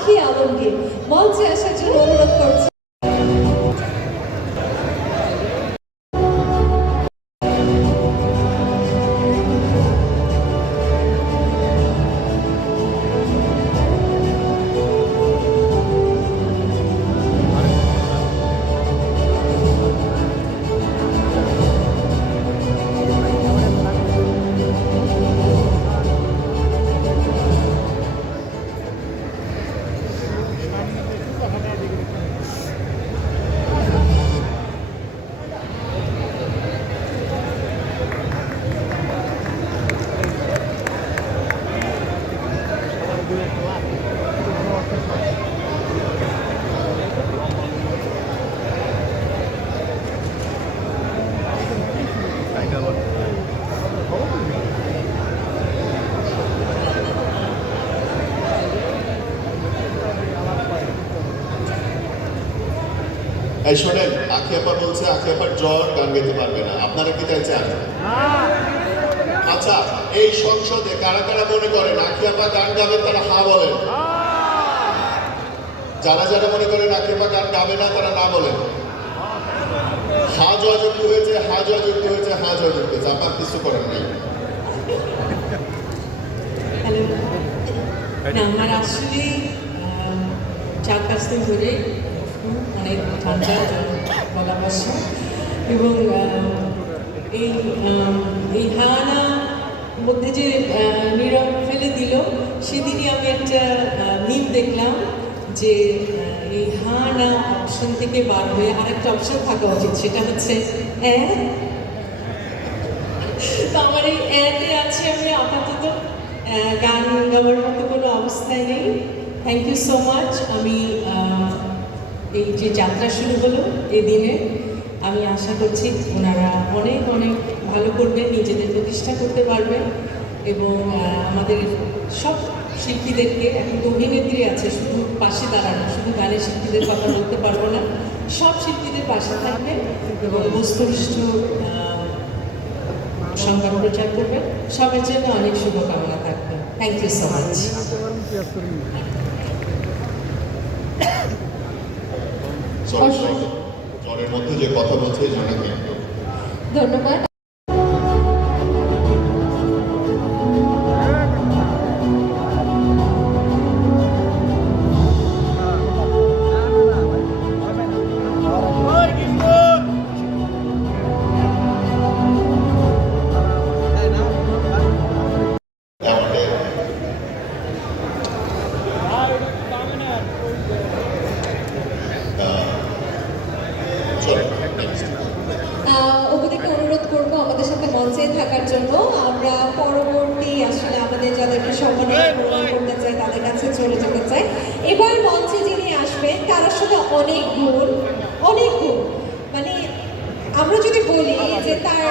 আখি আলমগীর মঞ্চে আসার জন্য অনুরোধ করছি। এই শোনেন, আখি আপা বলছে আখি আপার জ্বর, গান গাইতে পারবে না। আপনারা কি তাই চান? আচ্ছা, এই সংসদে কারা কারা মনে করেন আখি আপা গান গাবে, তারা হা বলেন। যারা যারা মনে করেন আখি আপা গান গাবে না, তারা না বলেন। হা জয়যুক্ত হয়েছে, হা জয়যুক্ত হয়েছে, হা জয়যুক্ত হয়েছে। আপনার কিছু করেন নাই। হ্যালো, না আমার আসলে 4-5 দিন ধরে অনেক ঠান্ডা গলা বসা এবং এই হানা মধ্যে যে নীরব ফেলে দিল, সেদিনই আমি একটা মিম দেখলাম যে এই হানা অপশন থেকে বার হয়ে আরেকটা অপশন থাকা উচিত, সেটা হচ্ছে তো আমার এই এতে আছে। আমি আপাতত গান গাওয়ার মতো কোনো অবস্থায় নেই। Thank you so much. আমি এই যে যাত্রা শুরু হলো এই দিনে, আমি আশা করছি ওনারা অনেক অনেক ভালো করবেন, নিজেদের প্রতিষ্ঠা করতে পারবেন এবং আমাদের সব শিল্পীদেরকে, এখন তো অভিনেত্রী আছে, শুধু পাশে দাঁড়ানো, শুধু গানের শিল্পীদের কথা বলতে পারবো না, সব শিল্পীদের পাশে থাকবেন এবং বস্তুনিষ্ঠ সংবাদ প্রচার করবেন। সবার জন্য অনেক শুভকামনা থাকবে। Thank you so much. জ্বরের মধ্যে যে কথা বলছে এই জন্য ধন্যবাদ। ওদেরকে অনুরোধ করবো আমাদের সাথে মঞ্চে থাকার জন্য। আমরা পরবর্তী আসলে আমাদের যাদেরকে সম্মাননা প্রদান করতে চাই তাদের কাছে চলে যেতে চাই। এবার মঞ্চে যিনি আসবেন তার আসলে অনেক গুণ, মানে আমরা যদি বলি যে তার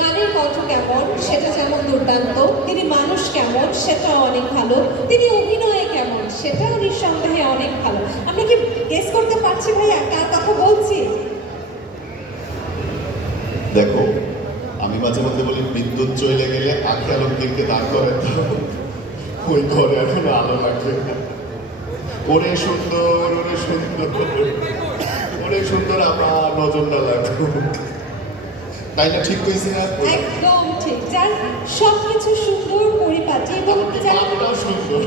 গানের কণ্ঠ কেমন, সেটা যেমন দুর্দান্ত, তিনি মানুষ কেমন সেটাও অনেক ভালো, তিনি অভিনয়ে কেমন সেটাও নিঃসন্দেহে অনেক ভালো। আমরা কি গেস করতে পারছি ভাইয়া কার কথা বলছি? দেখো, আমি মাঝে মধ্যে বলি বিদ্যুৎ চলে গেলে আখি আলমগীরকে দাঁড় করে ওই ঘরে এখন আলো লাগবে। ওরে সুন্দর, ওরে সুন্দর, ওরে সুন্দর, আমার নজর না লাগবে। তাই না? ঠিক কইছি না? একদম ঠিক। যার সবকিছু সুন্দর পরিপাটি এবং সুন্দর,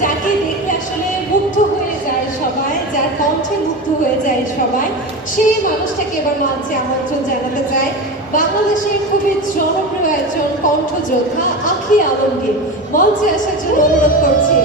যাকে দেখলে আসলে মুগ্ধ হয়ে যায় সবাই, যার কণ্ঠে মুগ্ধ হয়ে যায় সবাই, সেই মানুষটাকে এবার মঞ্চে আমন্ত্রণ জানাতে চাই। বাংলাদেশের খুবই জনপ্রিয় একজন কণ্ঠযোদ্ধা আখি আলমগীর মঞ্চে আসার জন্য অনুরোধ করছি।